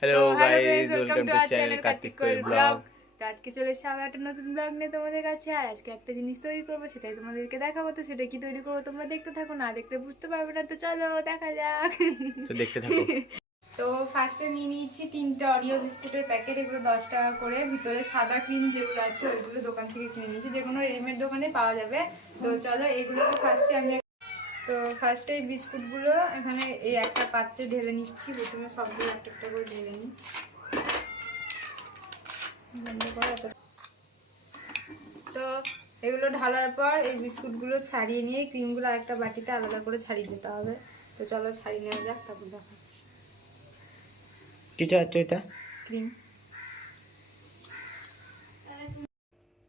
Hello guys, welcome welcome to to our channel channel Kartik Kartik Koel Koel blog. Blog. তো আজকে চলে এসেছি আবার একটা নতুন ব্লগ নিয়ে তোমাদের কাছে। আর আজকে একটা জিনিস তৈরি করবো, সেটাই তোমাদেরকে দেখাবো। তো সেটা কি তৈরি করবো তোমরা দেখতে থাকো, না দেখলে বুঝতে পারবে না। তো চলো দেখা যাক। তো দেখতে থাকো। তো ফার্স্টে নিয়ে নিয়েছি 3টে অরিও বিস্কুটের প্যাকেট। এগুলো 10 টাকা করে। ভিতরে সাদা ক্রিম যেগুলো আছে ওইগুলো দোকান থেকে কিনে নিয়েছি, যে কোনো রেডিমেড দোকানে পাওয়া যাবে। তো চলো এগুলোকে ফার্স্টে এই বিস্কুটগুলো এখানে এই একটা পাত্রে ঢেলে নিচ্ছি। প্রথমে সবগুলো একটা একটা করে ঢেলে নিই। তো এগুলো ঢালার পর এই বিস্কুটগুলো ছাড়িয়ে নিয়ে ক্রিমগুলো আরেকটা বাটিতে আলাদা করে ছাড়িয়ে দিতে হবে। তো চলো ছাড়িয়ে নেওয়া যাক, তারপর দেখাচ্ছি। কি চাচ্ছ এটা? ক্রিম।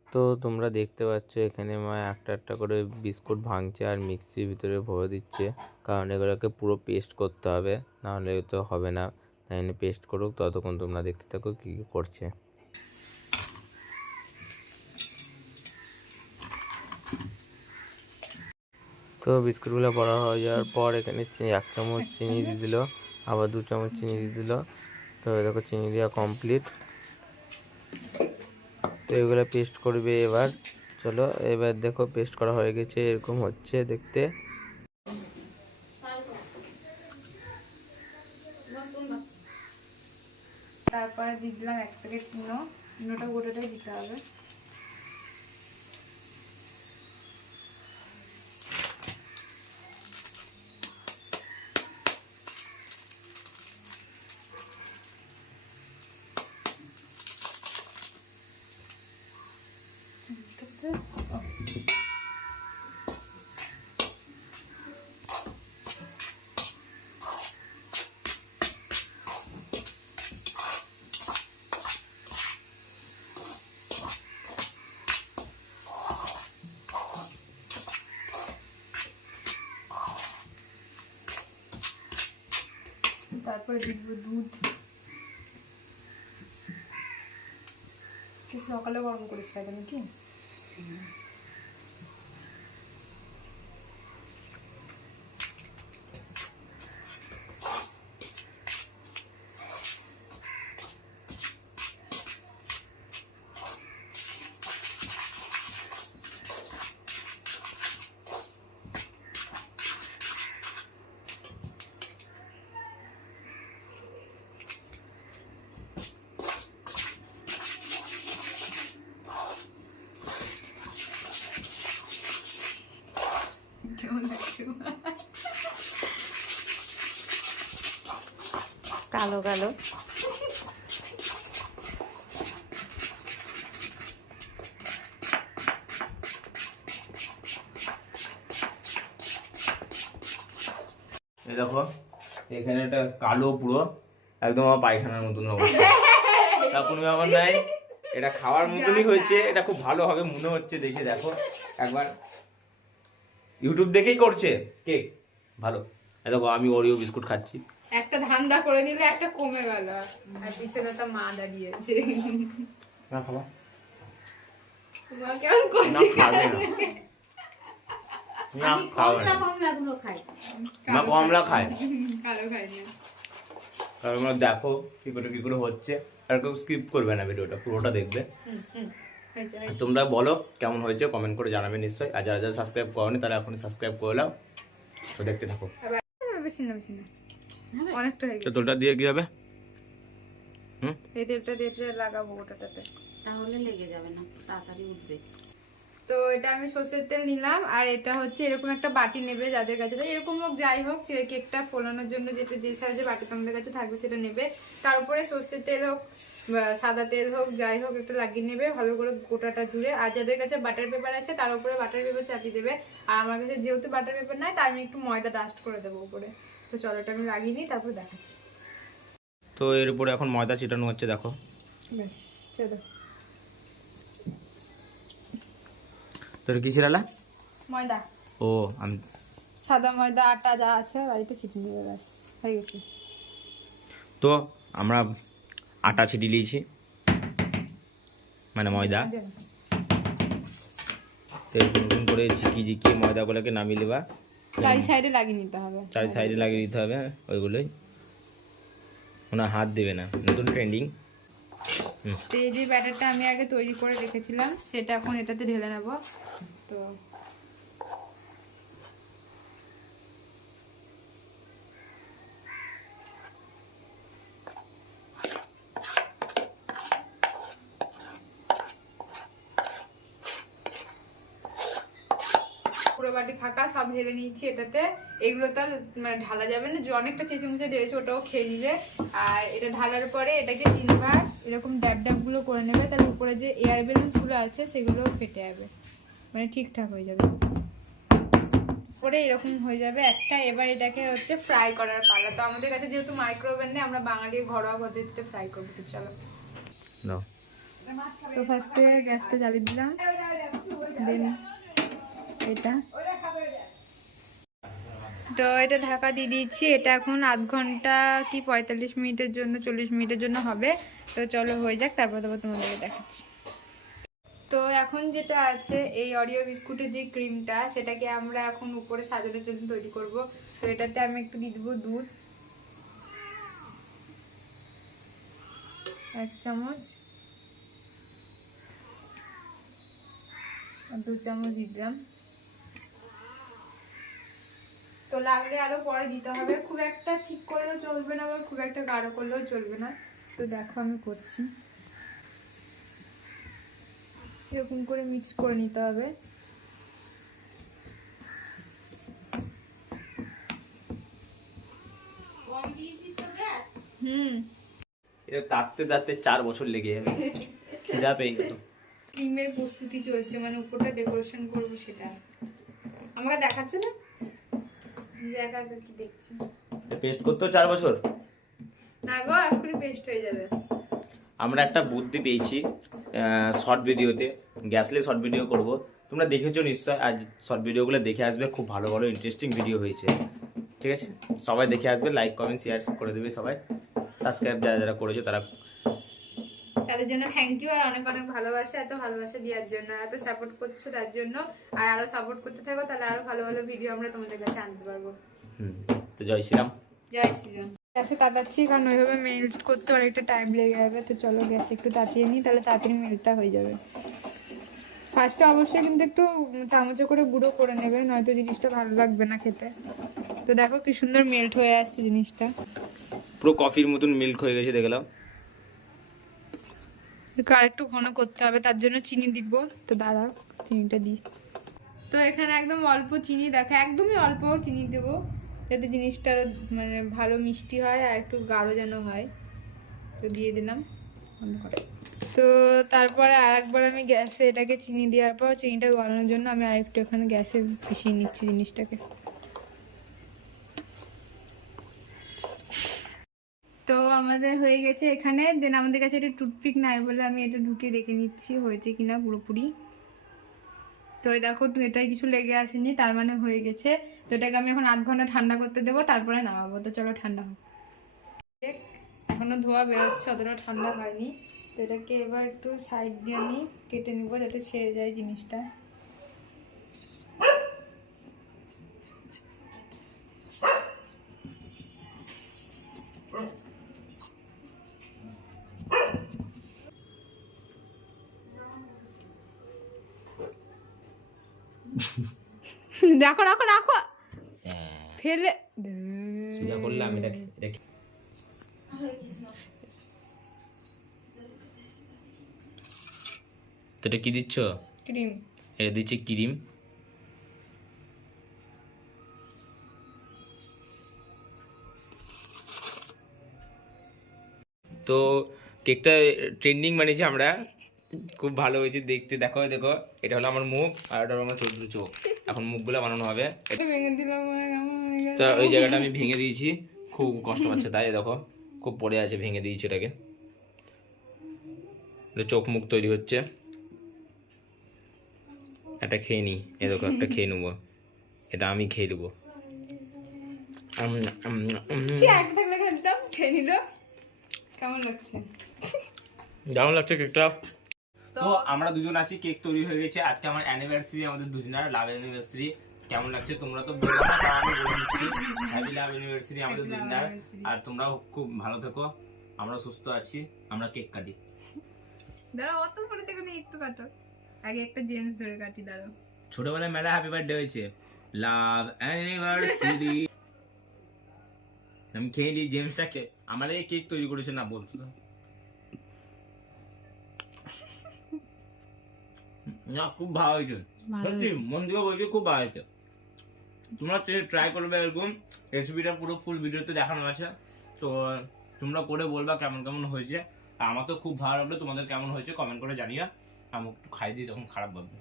তো তোমরা দেখতে পাচ্ছ এখানে মা একটা একটা করে বিস্কুট ভাঙছে আর মিক্সির ভিতরে ভরে দিচ্ছে, কারণ এগুলোকে পুরো পেস্ট করতে হবে, নাহলে তো হবে না। তাই জন্য পেস্ট করুক, ততক্ষণ তোমরা দেখতে থাকো কী কী করছে। তো বিস্কুটগুলো বড়া হয়ে যাওয়ার পর এখানে 1 চামচ চিনি দিয়ে দিল, আবার 2 চামচ চিনি দিয়ে দিল। তো দেখো চিনি দেওয়া কমপ্লিট। তো এগুলো পেস্ট করবে এবার। চলো এবার দেখো পেস্ট করা হয়ে গেছে, এরকম হচ্ছে দেখতে। তারপরে দিয়ে দিলাম 1 প্যাকেট ইনো। ইনোটা গোটাটাই দিতে হবে। তারপরে দিব দুধ। সকালে গরম করিস খাইবে নাকি? কালো কালো। এই দেখো এখানে একটা কালো পুরো একদম আমার পায়খানার মতন অবস্থা। তা কোনো ব্যাপার নাই, এটা খাওয়ার মতনই হয়েছে। এটা খুব ভালো হবে মনে হচ্ছে দেখে। দেখো একবার, ইউটিউব দেখেই করছে কেক ভালো। দেখো আমি ওরিও বিস্কুট খাচ্ছি। একটা ধান্দা করে নিলে একটা কমে গেল, আর পিছনে তো মা দাঁড়িয়েছে। না খাবা মা কেমন করছে? না খাবে না, না খাবে না। কমলাগুলো খাই। মা কমলা খায়, কালো খাই না। কারণ আমরা দেখো কি করে হচ্ছে। আর কেউ স্কিপ করবে না, ভিডিওটা পুরোটা দেখবে। আর তোমরা বলো কেমন হয়েছে, কমেন্ট করে জানাবে নিশ্চয়ই। আর যারা যারা সাবস্ক্রাইব করোনি তারা এখনই সাবস্ক্রাইব করে নাও। তো দেখতে থাকো। বেশি না বেশি না, অনেকটা হয়ে তো গেছে। তোলটা দিয়ে কি হবে? এই তেলটা দিয়ে লাগাবো ওটাতে, তাহলে লেগে যাবে না, তাড়াতাড়ি উঠবে। তো এটা আমি সর্ষের তেল নিলাম। আর এটা হচ্ছে এরকম একটা বাটি নেবে, যাদের কাছে এরকম হোক যাই হোক, কেকটা ফোলানোর জন্য যেটা যে সাইজে বাটি তোমাদের কাছে থাকবে সেটা নেবে। তার উপরে সর্ষের তেল হোক বা সাদা তেল হোক যাই হোক একটা লাগিয়ে নেবে ভালো করে গোটাটা জুড়ে। আর যাদের কাছে বাটার পেপার আছে তার উপরে বাটার পেপার চাপিয়ে দেবে। আর আমার কাছে যেহেতু বাটার পেপার নাই, তাই আমি একটু ময়দা ডাস্ট করে দেবো উপরে। তো চলো এটা আমি লাগিয়ে নিই, তারপর দেখাচ্ছি। তো এর উপরে এখন ময়দা ছিটানো হচ্ছে, দেখো। ব্যাস চলো। তোর কি ছিড়ালা? ময়দা, ও আমি সাদা ময়দা আটা যা আছে বাড়িতে ছিটিয়ে নেবে, ব্যাস হয়ে গেছে। তো আমরা আটা ছিটিয়ে নিয়েছি, মানে ময়দা। তো এরকম করে ঝিকিয়ে ময়দাগুলোকে নামিয়ে নেবা। চারি সাইডে লাগিয়ে নিতে হবে, চারি সাইডে লাগিয়ে দিতে হবে ওইগুলোই। ওনা হাত দেবে না, নতুন ট্রেন্ডিং। তো এই যে ব্যাটারটা আমি আগে তৈরি করে রেখেছিলাম সেটা এখন এটাতে ঢেলে নেব। তো পুরো বাটি ফাঁকা সব ঢেলে নিয়েছি এটাতে। এগুলো তো আর মানে ঢালা যাবে না, যে অনেকটা চেঁচে মুচে ঢেলেছে ওটাও খেয়ে নিবে। আর এটা ঢালার পরে এটাকে 3 বার এরকম ড্যাব ড্যাব গুলো করে নেবে, তাহলে উপরে যে এয়ার বেলুনস গুলো আছে সেগুলো ফেটে যাবে, মানে ঠিকঠাক হয়ে যাবে। পরে এরকম হয়ে যাবে একটা। এবার এটাকে হচ্ছে ফ্রাই করার পালা। তো আমাদের কাছে যেহেতু মাইক্রোওভেন নেই, আমরা বাঙালির ঘরোয়া পদ্ধতিতে ফ্রাই করবো। তো চলো। দাও। তো ফার্স্টে গ্যাসটা জ্বালিয়ে দিলাম, দেন এটা তো এটা ঢাকা দিয়ে দিচ্ছি। এটা এখন আধ ঘন্টা কি 45 মিনিটের জন্য 40 মিনিটের জন্য হবে। তো চলো হয়ে যাক, তারপর তোমাদেরকে দেখাচ্ছি। তো এখন যেটা আছে এই অরিও বিস্কুটের যে ক্রিমটা, সেটাকে আমরা এখন উপরে সাজানোর জন্য তৈরি করব। তো এটাতে আমি একটু দিয়ে দেবো দুধ, 1 চামচ, আর 2 চামচ দিয়ে দিলাম। তো লাগলে আরো পরে দিতে হবে, খুব একটা ঠিক করলেও চলবে না, আবার খুব একটা গাঢ় করলেও চলবে না। তো দেখো আমি করছি, এরকম করে মিক্স করে নিতে হবে। এটা তাড়তে তাড়তে 4 বছর লেগে যাবে। খিদা পেয়ে গেল। ক্রিমের প্রস্তুতি চলছে, মানে উপরটা ডেকোরেশন করবো সেটা। আমাকে দেখাচ্ছ না, জায়গাটা কি দেখছি। পেস্ট করতে 4 বছর? না গো, এখনই পেস্ট হয়ে যাবে। আমরা একটা বুদ্ধি পেয়েছি শর্ট ভিডিওতে, গ্যাসলে শর্ট ভিডিও করব। তোমরা দেখেছো নিশ্চয়, আজ শর্ট ভিডিওগুলো দেখে আসবে, খুব ভালো ভালো ইন্টারেস্টিং ভিডিও হয়েছে। ঠিক আছে, সবাই দেখে আসবে, লাইক কমেন্ট শেয়ার করে দেবে সবাই। সাবস্ক্রাইব যারা যারা করেছো তারা, তাদের জন্য থ্যাংক ইউ। আর অনেক অনেক ভালোবাসা, এত ভালোবাসা দেওয়ার জন্য, এত সাপোর্ট করছো তার জন্য। আর আরো সাপোর্ট করতে থাকো, তাহলে আরো ভালো ভালো ভিডিও আমরা তোমাদের কাছে আনতে পারবো। তো জয় শ্রীরাম। জয় শ্রীরাম। গ্যাসে তাতাচ্ছি, কারণ ওইভাবে মেল্ট করতে অনেকটা টাইম লেগে যাবে। তো চলো গ্যাসে একটু তাতিয়ে নিই, তাহলে তাড়াতাড়ি মেল্টটা হয়ে যাবে। ফার্স্টে অবশ্যই কিন্তু একটু চামচে করে গুঁড়ো করে নেবে, নয়তো জিনিসটা ভালো লাগবে না খেতে। তো দেখো কি সুন্দর মেল্ট হয়ে আসছে জিনিসটা, পুরো কফির মতন মিল্ক হয়ে গেছে দেখলাম। আর একটু ঘন করতে হবে, তার জন্য চিনি দিব। তো দাঁড়াও, চিনিটা দিই। তো এখানে একদম অল্প চিনি, দেখো একদমই অল্প চিনি দেবো, যাতে জিনিসটা আরো মানে ভালো মিষ্টি হয় আর একটু গাঢ় যেন হয়। তো দিয়ে দিলাম। তো তারপরে আরেকবার আমি গ্যাসে এটাকে চিনি দেওয়ার পর চিনিটা গলানোর জন্য আমি আরেকটু এখানে গ্যাসে পিষিয়ে নিচ্ছি জিনিসটাকে। তো আমাদের হয়ে গেছে এখানে। দেন আমাদের কাছে একটা টুথপিক নাই বলে আমি এটা ঢুকিয়ে দেখে নিচ্ছি হয়েছে কিনা পুরোপুরি। তো এই দেখো এটাই কিছু লেগে আসেনি, তার মানে হয়ে গেছে। তো এটাকে আমি এখন 8 ঘন্টা ঠান্ডা করতে দেবো, তারপরে নামাবো। তো চলো ঠান্ডা হোক। এখনো ধোয়া বেরোচ্ছে, অতটা ঠান্ডা হয়নি। তো এটাকে এবার একটু সাইড দিয়ে আমি কেটে নিবো, যাতে ছেড়ে যায় জিনিসটা। রাখো রাখো রাখো, ফেলে সোজা করলাম। এটা তো এটা কি দিচ্ছ? ক্রিম। এটা দিচ্ছি ক্রিম। তো কেকটা ট্রেন্ডিং বানিয়েছি আমরা, খুব ভালো হয়েছে দেখতে। দেখো দেখো, এটা হলো আমার মুখ আর এটা হলো আমার চোদ্দ চোখ। এখন মুখগুলো বানানো হবে। ভেঙে দিলাম, তো ওই জায়গাটা আমি ভেঙে দিয়েছি, খুব কষ্ট পাচ্ছে তাই। দেখো খুব পড়ে আছে, ভেঙে দিয়েছি এটাকে। চোখ মুখ তৈরি হচ্ছে। একটা খেয়ে নিই, এ দেখো একটা খেয়ে নেবো। এটা আমি খেয়ে নেবো। খেয়ে নিল। কেমন লাগছে? কেমন লাগছে কেকটা? তো আমরা দুজন আছি, কেক তৈরি হয়ে গেছে। আজকে আমার অ্যানিভার্সারি, আমাদের দুজনের লাভ অ্যানিভার্সারি। কেমন লাগছে তোমরা তো বলবো না, তাও আমি বলে দিচ্ছি হ্যাপি লাভ অ্যানিভার্সারি আমাদের দুজনের। আর তোমরাও খুব ভালো থেকো। আমরা সুস্থ আছি, আমরা কেক কাটি। দাঁড়াও, অত পরে থেকে একটু কাটো, আগে একটা জেমস ধরে কাটি। দাঁড়াও, ছোটবেলায় মেলা হ্যাপি বার্থডে হয়েছে, লাভ অ্যানিভার্সারি। আমি খেয়ে নিই জেমসটা, আমার এই কেক তৈরি করেছে না বলতো তো। না খুব ভালো হয়েছে, সত্যি মন থেকে বলছি খুব ভালো হয়েছে। তোমরা ট্রাই করবে এরকম, রেসিপিটা পুরো ফুল ভিডিওতে দেখানো আছে, তো তোমরা করে বলবা কেমন কেমন হয়েছে। আর আমার তো খুব ভালো লাগলো, তোমাদের কেমন হয়েছে কমেন্ট করে জানিও। আমি একটু খাই দিই তখন খারাপ ভাববে।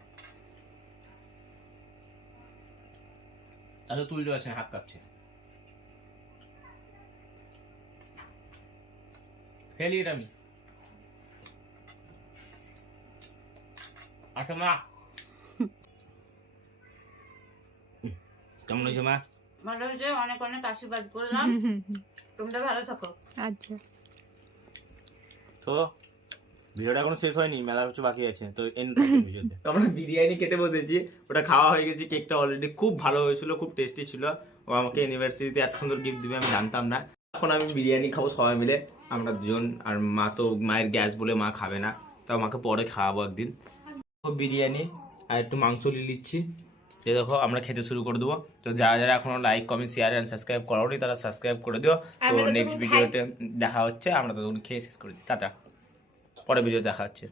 তাহলে তুলতে পারছে না, হাত কাঁপছে। ফেলি এটা আমি। আচ্ছা মা, কেমন হয়েছে মা? ভালো হয়েছে, অনেক অনেক আশীর্বাদ করলাম, তোমরা ভালো থাকো। আচ্ছা তো ভিডিওটা এখনো শেষ হয়নি, মেলা কিছু বাকি আছে, তো ভিডিওতে আমরা বিরিয়ানি খেতে বসেছি, ওটা খাওয়া হয়ে গেছে। কেকটা অলরেডি খুব ভালো হয়েছিল, খুব টেস্টি ছিল। ও আমাকে ইউনিভার্সিটিতে এত সুন্দর গিফট দিবে আমি জানতাম না। এখন আমি বিরিয়ানি খাবো সবাই মিলে, আমরা দুজন। আর মা তো মায়ের গ্যাস বলে মা খাবে না, তো আমাকে পরে খাওয়াবো একদিন। বিরিয়ানি আর একটু মাংস নিয়ে নিচ্ছি। এই দেখো আমরা খেতে শুরু করে দেবো। তো যারা যারা এখনো like comment share and subscribe করোনি তারা সাবস্ক্রাইব করে দিও। তো নেক্সট ভিডিওতে দেখা হচ্ছে, আমরা তো খেয়ে শেষ করে দিই। টাটা, পরে ভিডিও দেখা হচ্ছে।